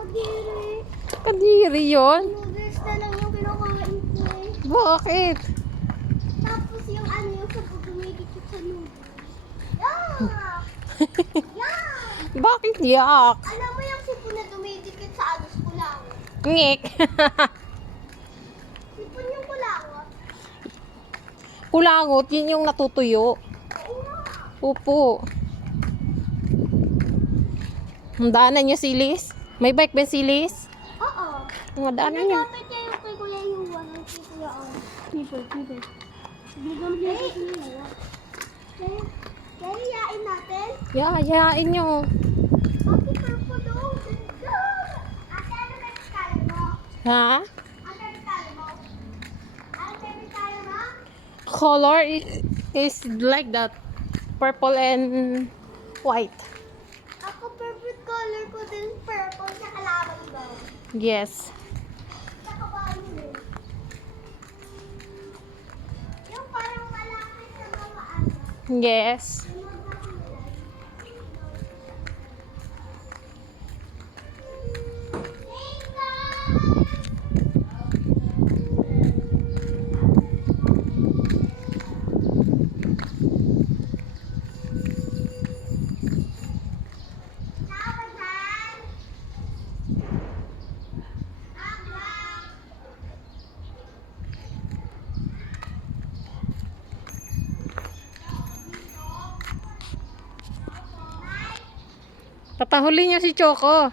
Kadiri. Kadiri yun? Noodles na lang yung kinakain ko eh. Bakit? Tapos yung ano yung sa dumidikit sa noodles. Yuck! Yuck! Bakit yak? Alam mo yung sipon na dumidikit sa anos kulangot? Ngik. Sipon yung kulangot? Kulangot, yun yung natutuyo. Oo nga. Upo. Ang daanan niya si Liz? May bike ba si Liz? Oo. Ang daanan niya. Nagkapit niya yung kay Kuya Yuwan. Yung kay Kuya Ang. Keeper. Bigam niya kay Kuya Yuwan. Kaya yayain natin? Yayain nyo. Bakit purple daw? Ganda! Ate, ano ba yung color mo? Ha? Ano yung color mo? Ano yung color mo? Color is like that. Purple and white. Ako favorite color ko din purple sa kalawang daw. Yes. Saka ba ano yun? Yung parang malaki sa mga ano. Yes. Yung mga kulay. Papahuli niyo si Choco.